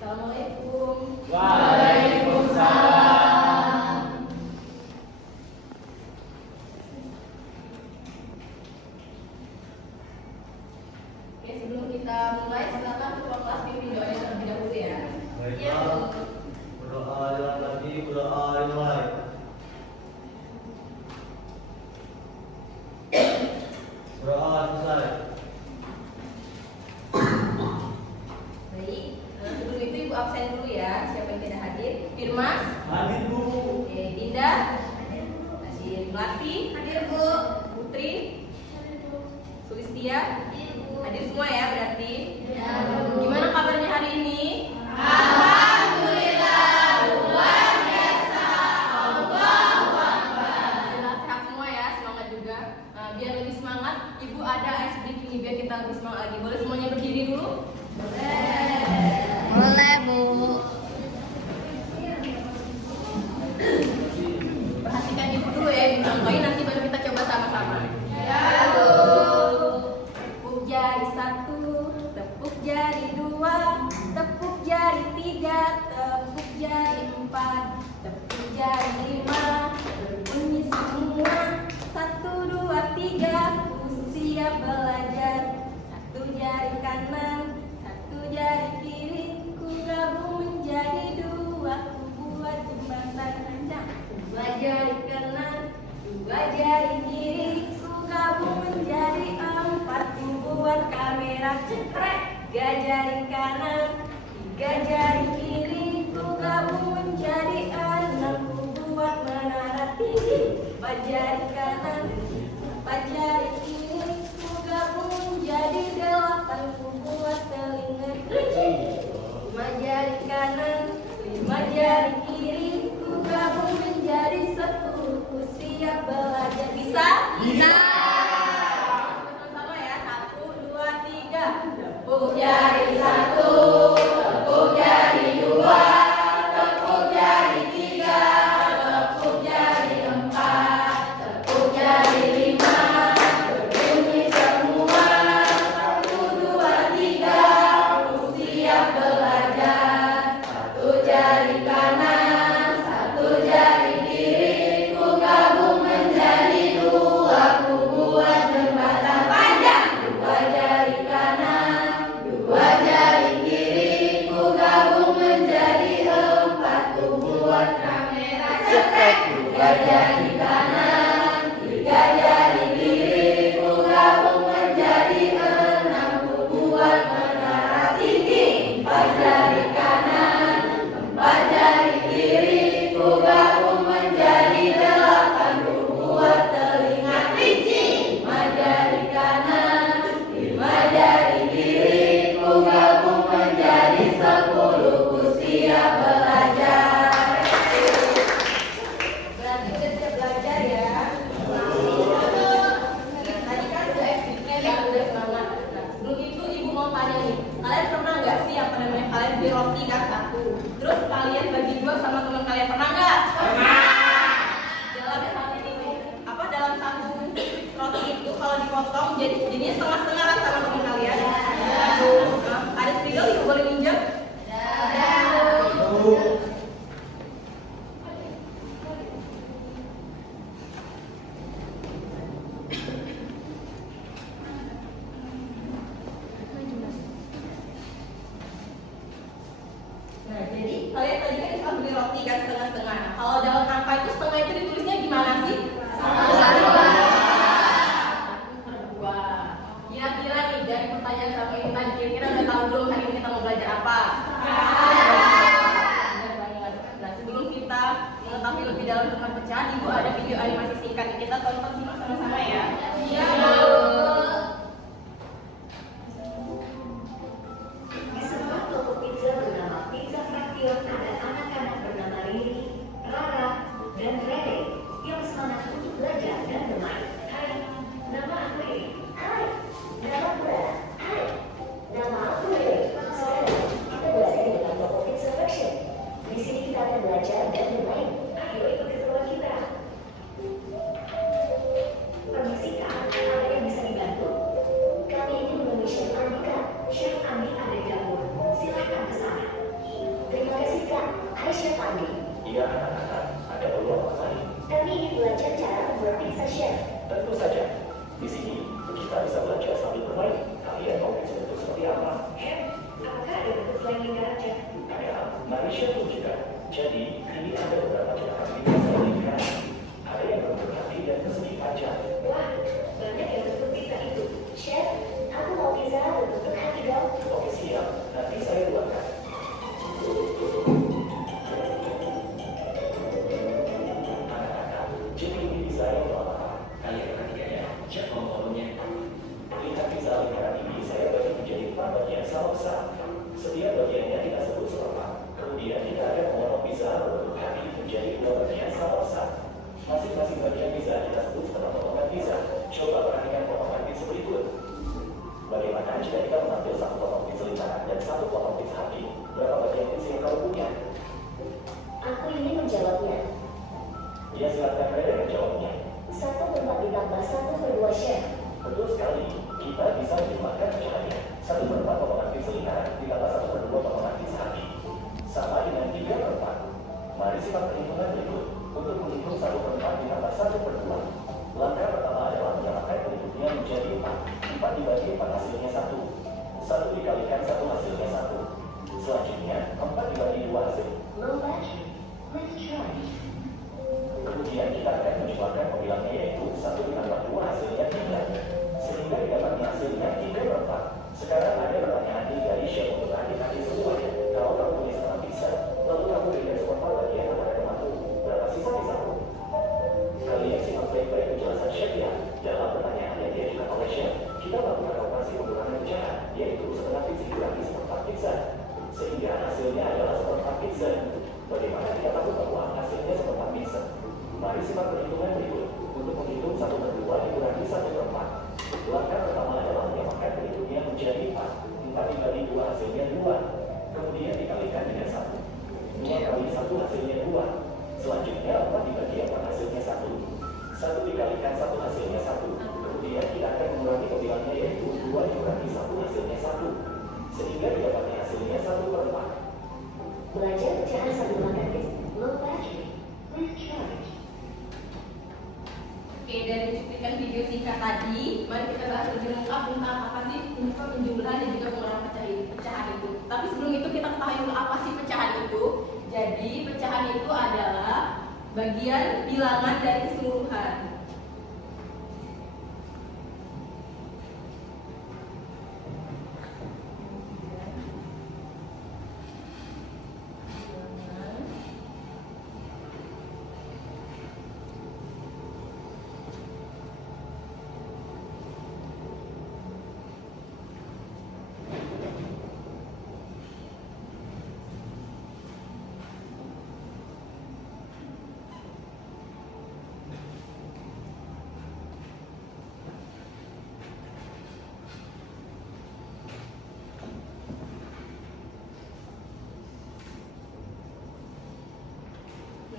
Assalamualaikum. Waalaikumsalam. Oke, sebelum kita mulai, silakan ketua kelas pimpin doanya terlebih dahulu ya. Baiklah, berdoa yang tadi, berdoa yang lain. Berdoa selesai. Baik, sebelum itu Ibu absen dulu ya. Siapa yang tidak hadir? Firman, Hadir Bu. oke, Dinda, hadir. Melati, hadir Bu. Putri, Sulistia, hadir semua ya berarti. Gimana kabarnya hari ini? Alhamdulillah, luar biasa. Allahu Akbar. Alhamdulillah, sehat semua ya, semangat juga. Nah, biar lebih semangat, Ibu ada ice breaking nih, biar kita lebih semangat lagi. Boleh semuanya berdiri dulu? Boleh, Bu. Perhatikan Ibu dulu ya, dicontohin nanti baru kita coba sama-sama. Ya, Bu. Tepuk jari 1, tepuk jari 2, tepuk jari 3, tepuk jari 4, tepuk jari 5, berbunyi semua. 1, 2, 3, ku siap belajar. 1 jari kanan, 1 jari kiri, ku gabung menjadi 2, ku buat jembatan panjang. 2 jari kanan, 2 jari kiri, ku gabung menjadi 4, ku buat kamera cekrek. 3 jari kanan, 3 jari kiri, ku gabung menjadi 6, ku buat menara tinggi. 4 jari kanan, 4 jari kiri, ku gabung menjadi 8, ku buat telinga kelinci. 5 jari kanan, 5 jari kiri, ku gabung menjadi 10, ku siap belajar. Bisa? Bisa. Sama-sama ya, 1, 2, 3. Tepuk jari 1, tepuk jari 2, tepuk jari 3, tepuk jari 4, tepuk jari 5, berbunyi semua. 1, 2, 3, ku siap belajar. 1 jari kanan, 1 jari kiri, ku gabung menjadi 2, ku buat jembatan panjang. 2 jari kanan, 2 jari kiri, ku gabung menjadi 4, ku buat kamera cetek. 3 jari kanan, 3 jari kiri, ku gabung menjadi 6, ku buat menara tinggi. 4 jari kanan, 4 jari kiri, ku gabung menjadi 8, ku buat telinga kelinci. 5 jari kanan, 5 jari kiri, ku gabung menjadi 10, ku siap belajar. Berarti udah siap belajar ya. Tadi kan udah exit-nya ya, udah semangat. Nah, sebelum itu Ibu mau tanya nih, kalian pernah nggak sih apa namanya kalian beli roti kan 1, terus kalian bagi 2 sama teman kalian, pernah nggak? Dalam satu roti itu kalau dipotong jadinya setengah-setengah kan sama teman kalian. Nah, ada spidol, Ibu boleh minjem? Nah, jadi kalian tadi kan bisa beli roti kan setengah-setengah. Nah, kalau dalam angka itu setengah itu ditulisnya gimana sih? 1/2. Kira-kira nih dari pertanyaan sama ini tadi, kira-kira udah tahu belum hari ini kita mau belajar apa? Benar banget. Nah, sebelum kita mengetahui lebih dalam tentang pecahan, Ibu ada video animasi singkat yang kita tonton simak sama-sama ya. Iya. Di sebuah toko pizza bernama Pizza Fraction ada anak-anak bernama Riri, Rara, dan Rere yang semangat untuk belajar. Hai Chef Andi, Iya anak-anak, ada perlu apa lagi? kami ingin belajar cara membuat pizza Chef. Tentu saja. Di sini kita bisa belajar sambil bermain. Kalian mau bisa bentuk seperti apa? Chef, apakah ada bentuk selain yang aja? Ada, mari share juga. Jadi, ini ada beberapa cara pizza saya inginkan. Ada yang berbentuk hati dan persegi kaca. Wah, banyak yang bentuk pizza itu. Chef, aku mau pizza berbentuk hati dong. Oke siap, nanti saya buatkan. Anak-anak, jadi ini bisa yang apa? Kalian perhatikan ya, cek komponennya. Lihat pizza lingkaran ini saya bagi menjadi 4 bagian sama besar. Setiap bagiannya kita sebut seperempat. Kemudian kita akan memotong pizza berbentuk hati menjadi 2 bagian sama besar. Masing-masing bagian pizza kita sebut sebagai potongan pizza. Coba perhatikan potongan pizza berikut. Bagaimana jika kita mengambil satu potong pizza lingkaran dan satu potong pizza hati? Berapa bagian pizza yang kamu punya? Aku ingin menjawabnya. Ya silakan Reda menjawabnya. 1/4 ditambah 1/2 Chef. Betul sekali, kita bisa menjembatkan pecahannya. 1/4 potongan pizza lingkaran ditambah 1/2 potongan pizza hati. Sama dengan 3/4. Mari simak perhitungan berikut. Untuk menghitung 1/4 ditambah 1/2. Langkah pertama adalah menyamakan bentuknya menjadi 4. 4 dibagi 4 hasilnya 1. 1 dikalikan 1 hasilnya 1. Selanjutnya, 4 dibagi 2 hasil. Low battery. Let's try. Kemudian kita akan menjumlahkan pembilangnya yaitu 1 ditambah 2 hasilnya 3. Sehingga didapatnya hasilnya 3/4. Sekarang ada pertanyaan dari Chef untuk adik-adik semuanya. Kalau kamu punya setengah pizza, lalu kamu berikan seperempat bagian kepada temanmu, berapa sisa pizzamu? Kalian simak baik-baik penjelasan Chef ya. Dalam pertanyaan yang diajukan oleh Chef, kita melakukan operasi pengurangan pecahan, yaitu setengah pizza dikurangi seperempat pizza. Sehingga hasilnya adalah seperempat pizza. Bagaimana kita tahu bahwa hasilnya seperempat pizza? Mari simak perhitungan berikut. Untuk menghitung 1/2 dikurangi 1/4. Langkah pertama adalah menyamakan berikutnya menjadi 4. 4 dibagi 2 hasilnya 2. Kemudian dikalikan dengan 1. 2 kali 1 hasilnya 2. Selanjutnya 4 dibagi 4 hasilnya 1. 1 dikalikan 1 hasilnya 1. Kemudian kita akan mengurangi pembilangnya yaitu 2 dikurangi 1 hasilnya 1. Sehingga didapatnya hasilnya 1/4. Belajar pecahan sambil makan pizza. Low battery. Let's try. Oke, dari cuplikan video singkat tadi, mari kita bahas lebih lengkap tentang apa sih unsur penjumlahan dan juga pengurangan pecahan itu. Tapi sebelum itu kita ketahui dulu apa sih pecahan itu. Jadi pecahan itu adalah bagian bilangan dari keseluruhan.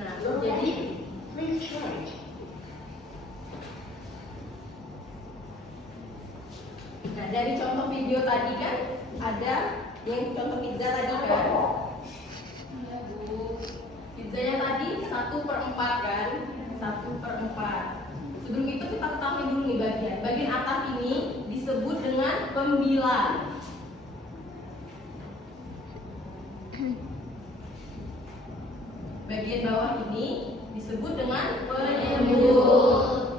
Nah, Low jadi battery. Let's try. nah, dari contoh video tadi kan ada yang contoh pizza tadi kan. Iya Bu. Pizzanya tadi 1/4 kan? 1/4. Sebelum itu kita ketahui dulu nih bagian. Bagian atas ini disebut dengan pembilang. Bagian bawah ini disebut dengan penyebut.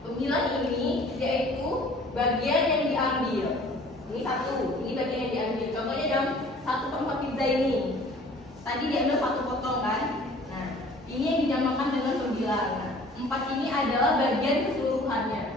Pembilang ini yaitu bagian yang diambil. Ini satu, ini bagian yang diambil. Contohnya dalam 1/4 pizza ini. Tadi diambil 1 potong kan? Nah, ini yang dinamakan dengan pembilang. Nah, 4 ini adalah bagian keseluruhannya.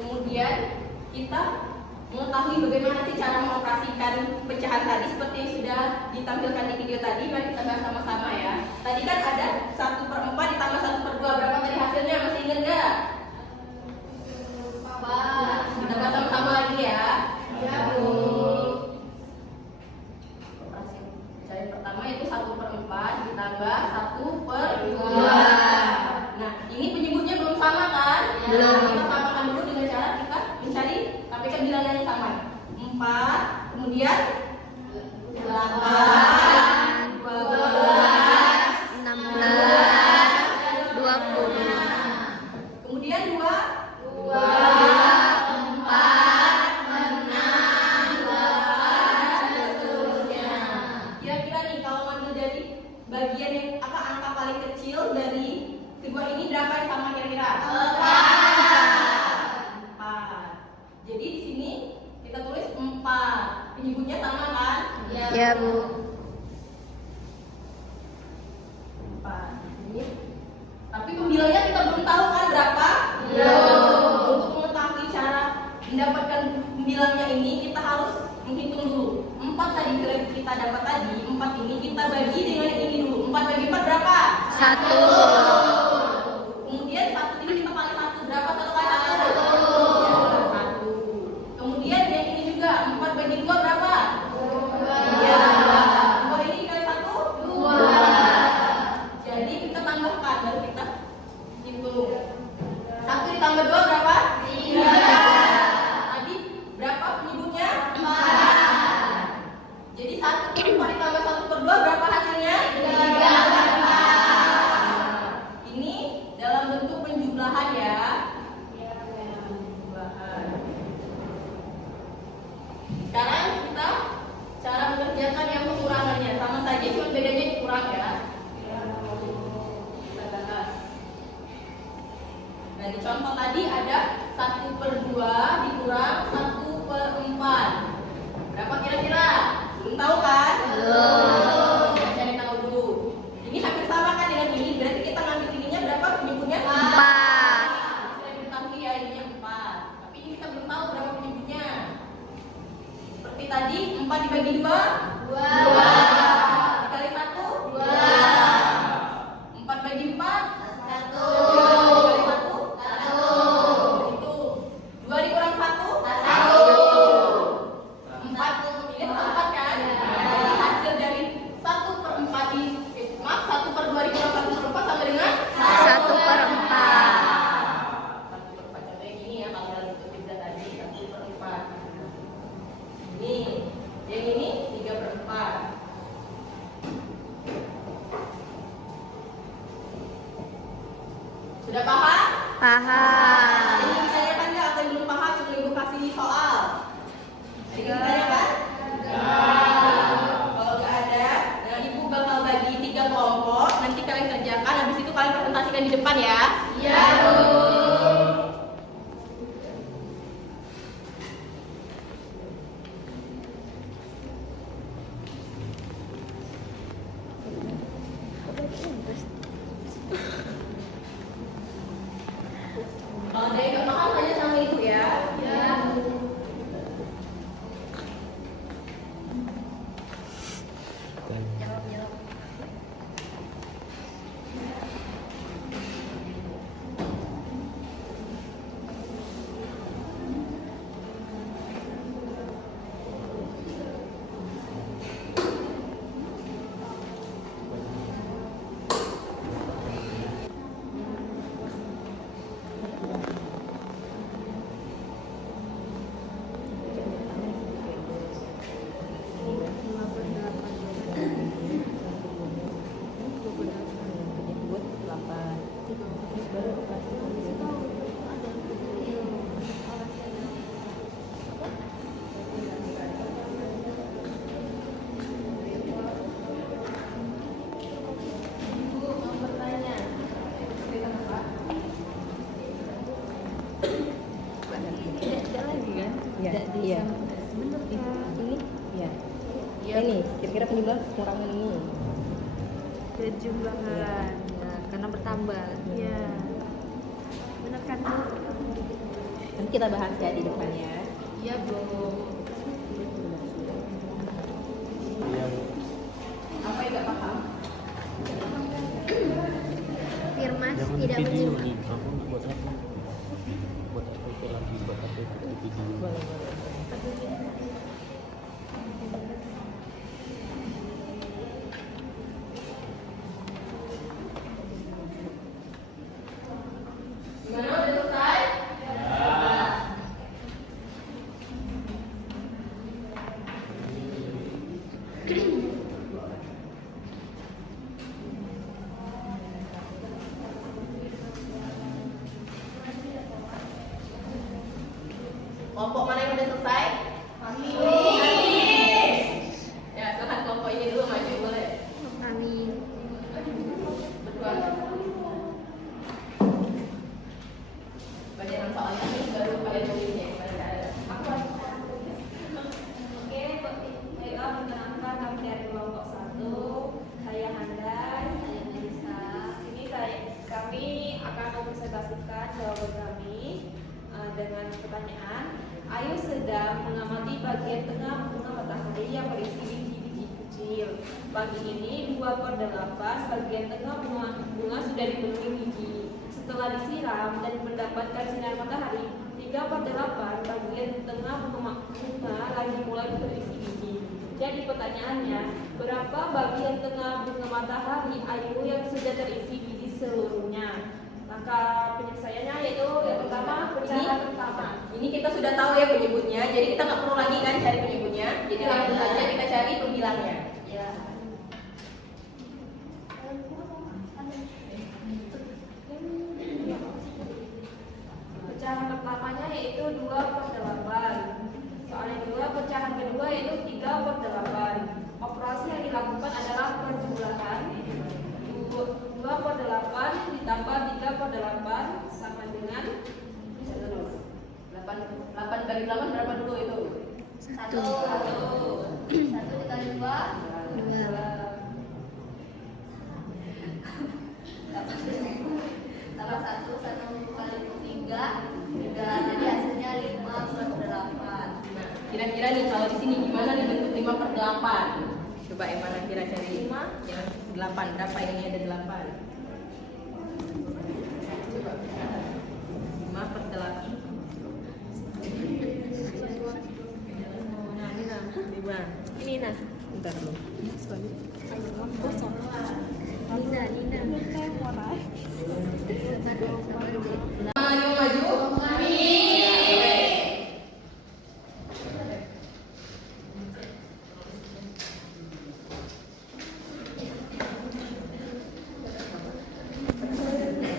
Kemudian kita mengetahui bagaimana sih cara mengoperasikan pecahan tadi seperti yang sudah ditampilkan di video tadi. Mari kita bahas sama-sama ya. Tadi kan ada 1/4 ditambah 1/2. Berapa tadi hasilnya? Masih ingat nggak? Kita bahas sama-sama lagi ya. Ya, Bu. Cara pertama itu 1/4 ditambah 1/2. Nah, ini penyebutnya belum sama kan? Belum. Kita samakan dulu dengan cara kita mencari KPK bilangan yang sama. 4, kemudian 8, 12, 16, 20. kemudian 2, 4, 6, 8, kira-kira nih kalau ngambil dari bagian yang angka paling kecil dari kedua ini berapa yang sama kira-kira? 4. Jadi di sini kita tulis 4. Penyebutnya sama kan? Ya, Bu. 4. Ini. Tapi pembilangnya kita belum tahu kan berapa? Untuk mengetahui cara mendapatkan pembilangnya ini kita harus menghitung dulu. 4 tadi kita dapat tadi, 4 ini kita bagi dengan ini dulu. 4 bagi 4 berapa? 1. Kemudian 1 ini kita kali 1 berapa? 1 kali 1? 1. Kemudian yang ini juga 4 bagi 2 berapa? 2 ini dikali 1? 2. Jadi kita tambahkan baru kita hitung. 1 ditambah 2 berapa? 3. Tadi berapa penyebutnya? 4. Jadi 1/4 ditambah 1/2 berapa hasilnya? 3. Ini dalam bentuk penjumlahan ya. Penjumlahan. Sekarang kita cara mengerjakan yang pengurangannya sama saja, cuma bedanya dikurang ya. Kita bahas. Nah di contoh tadi ada 1/2 dikurang 1/4. Berapa kira-kira? Belum tahu kan? Belum. Cari tahu dulu. Ini hampir sama kan dengan ini. Berarti kita ngambil ininya berapa penyebutnya? 4. Sudah diketahui ya ininya 4. Tapi ini kita belum tahu berapa penyebutnya. Seperti tadi 4 dibagi 2? 2. Dikali 1? 2. 4 bagi 4? 1. Dikali 1? 1. Itu 2 dikurang 1? 1. 4. Ini 4 kan? Jadi hasil dari 1/4 di 1/2 dikurang 1/4 sama dengan 1/4. 1/4. Contohnya gini ya, kalau dalam bentuk pizza tadi 1/4. Ini, yang ini 3/4. Sudah paham? Paham. Ini ditanyakan nggak atau yang belum paham sebelum ibu kasih soal? Ada yang ditanyakan? Kalau nggak ada, nah ibu bakal bagi 3 kelompok. Nanti kalian kerjakan, habis itu kalian presentasikan di depan ya. Ya, Bu. Kalau ada yang nggak paham, tanya sama ibu ya. Iya. Ini? Iya. Ini kira-kira penyebab pengurangan ini. Kejumlahan. Ya, karena bertambah. Ya. Benar kan, Bu? Nanti kita bahas ya di depannya. Iya belum. Yang Apa yang nggak paham? Firman jangan tidak video menyukai. nih, kamu buat apa? Buat apa itu lagi? Buat apa itu video? Gimana udah selesai? Kelompok mana yang udah selesai? Kami. Ya, silahkan kelompok ini dulu maju boleh. Amin. Berdua. Bagian soalnya ini baru kalian tulisnya. Oke, baiklah perkenalkan kami dari kelompok 1. Saya Handai, saya Nisa. Ini kami akan mempresentasikan jawaban kami dengan pertanyaan. Ayu sedang mengamati bagian tengah bunga matahari yang berisi biji-biji kecil. Pagi ini 2/8 bagian tengah bunga sudah dipenuhi biji. Setelah disiram dan mendapatkan sinar matahari, 3/8 bagian tengah bunga lagi mulai berisi biji. Jadi pertanyaannya, berapa bagian tengah bunga matahari Ayu yang sudah terisi biji seluruhnya? Maka penyelesaiannya yaitu yang pertama pecahan pertama. Ini kita sudah tahu ya penyebutnya, jadi kita nggak perlu lagi kan cari penyebutnya. Jadi langsung saja kita cari pembilangnya. Ya. Pecahan pertamanya yaitu 2/8. Soal yang kedua, pecahan kedua yaitu 3/8. Operasi yang dilakukan adalah perjumlahan. 2/8 ditambah 3/8 sama dengan 8 kali 8 berapa dulu itu? 1 dikali 2 tambah 1 kali 3 jadi hasilnya 5/8. Nah, kira-kira nih kalau di sini gimana nih bentuk 5/8? Coba yang mana kira-kira 5? Yang 8, berapa ini ada 8? Coba 5/8. Ini nah. Bentar dulu. Nina. Maju.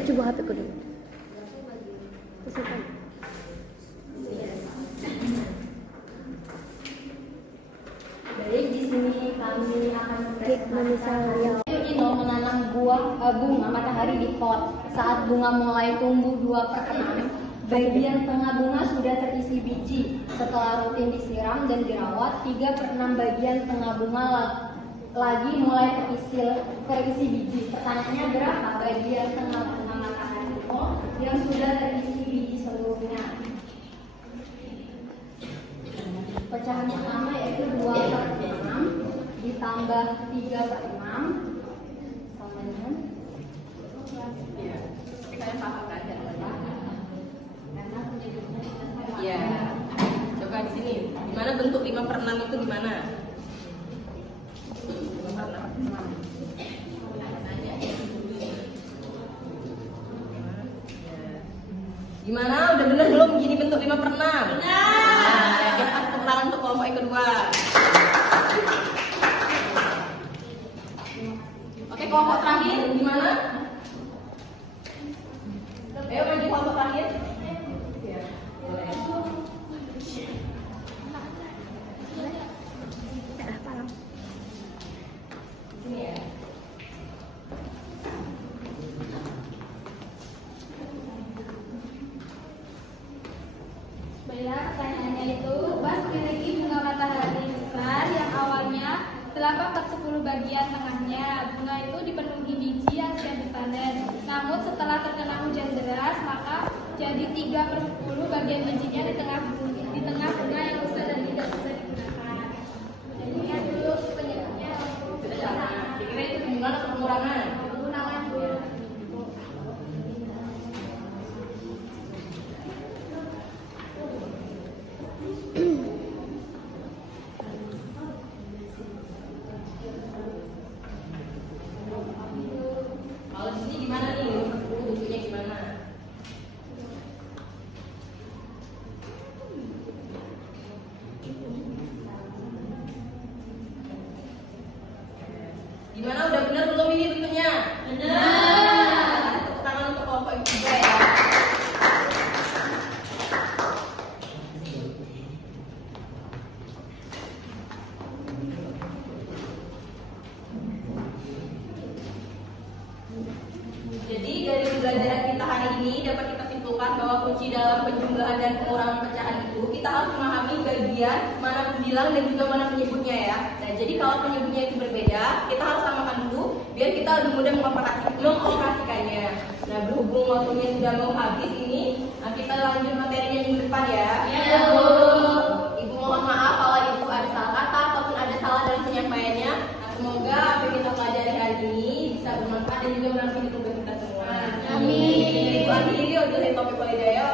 Coba HP ku dulu. Selesai. Baik, di sini kami akan Misalnya Ino menanam bunga matahari di pot. Saat bunga mulai tumbuh 2/6, bagian tengah bunga sudah terisi biji. Setelah rutin disiram dan dirawat, 3/6 bagian tengah bunga lagi mulai terisi biji. Pertanyaannya, berapa bagian tengah bunga matahari di pot yang sudah terisi biji seluruhnya? Pecahan pertama yaitu 2/6 ditambah 3/6 sama dengan saya paham kan caranya? Karena penyebutnya iya. Coba di sini, gimana bentuk 5/6 itu gimana? 5/6. Gimana? Udah bener belum gini bentuk 5/6? Benar. Nah, kita kasih tepuk tangan untuk kelompok yang kedua. Oke, kelompok terakhir gimana? Ayo maju kelompok terakhir. Ya, boleh. Ini ya. Baiklah, pertanyaannya itu, Bas memiliki bunga matahari besar yang awalnya 8/10 bagian tengahnya. Bunga itu dipenuhi biji yang siap dipanen. Namun setelah terkena hujan deras, maka jadi 3/10 bagian bijinya di tengah bunga. di tengah bunga yang rusak dan tidak bisa digunakan. Demikian dulu penyebabnya. Sudah sama. Kira-kira itu pengurangan atau pengurangan? Pengurangan Bu. Kalau di sini gimana nih? Bukunya gimana? Gimana, udah bener belum ini bukunya? Benar. Tepuk tangan untuk kelompok ibu juga ya. Jadi dari pembelajaran kita hari ini dapat kita simpulkan bahwa kunci dalam penjumlahan dan pengurangan pecahan itu kita harus memahami bagian mana pembilang dan juga mana penyebutnya ya. Nah jadi kalau penyebutnya itu berbeda, kita harus samakan dulu biar kita lebih mudah mengoperasikannya. Nah berhubung waktunya sudah mau habis ini, nah kita lanjut materinya minggu depan ya. Ya, Bu. Ibu mohon maaf kalau ibu ada salah kata ataupun ada salah dalam penyampaiannya. Nah, semoga apa yang kita pelajari hari ini bisa bermanfaat dan juga bermanfaat untuk kita semua. Amin. Ibu akhiri untuk topik walidaya.